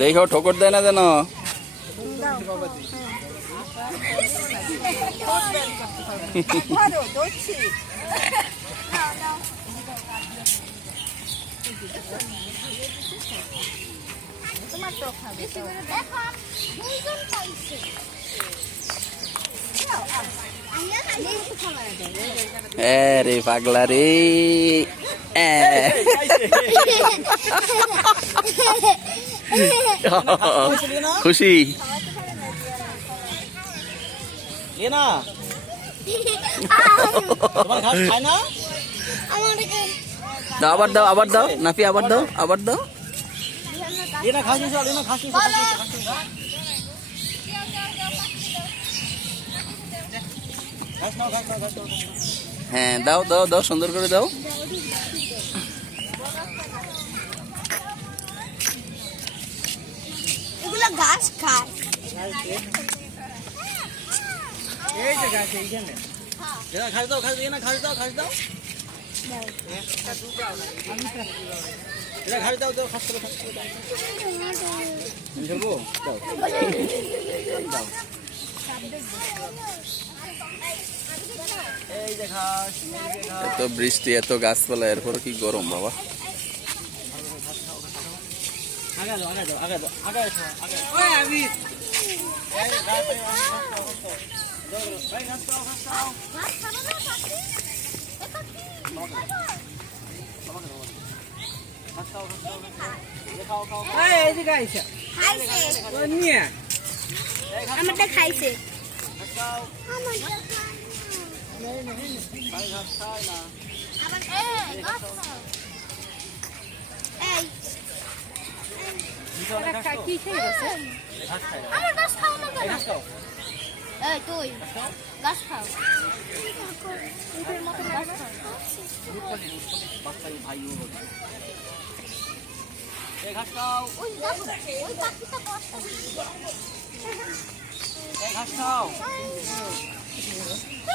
দেখো ঠোকর দেয় না যেন। রে পাগলা রে। খুশি আবার দাও, আবার দাও নাফি, আবার দাও, আবার দাও। হ্যাঁ দাও দাও দাও, সুন্দর করে দাও। এগুলো ঘাস খায়। এই যে ঘাস এইখানে। ঘাস দাও, ঘাস দিয়ে না, ঘাস দাও, ঘাস দাও। ঘাস দাও, দাও, ঘাস করে, ঘাস করে দাও। ধরবো? দাও। দাও। এই যে ঘাস, এই যে ঘাস। এত বৃষ্টি, এত গাছপালা, এরপর কি গরম বাবা। আগে দাও, আগে দাও, আগে দাও, আগে এসো, আগে। ওই আমি। এই ঘাস, এই ঘাস দাও, ঘাস দাও। এই ঘাস দাও, ঘাস দাও। ঘাস খাবে না পাখি? এদিকে আইসা। খাইছে। ওই নিয়ে। আমারটা খাইছে। ঘাস দাও। আমারটা ভাই ঘাস খায় না। আবার এই ঘাস খাও। এই কি খেয়ে গেছে? ঘাস খায় না। আমার ঘাস খাও না এই কেন? ঘাস খাও। এই তুই ঘাস খাও। ঘাস খাও। উঠের মতো ঘাস খাও। রূপপালি, বাচ্চাই ভাই ও বলে। এই ঘাস খাও। ওই পাখিটা বসে। এই ঘাস খাও।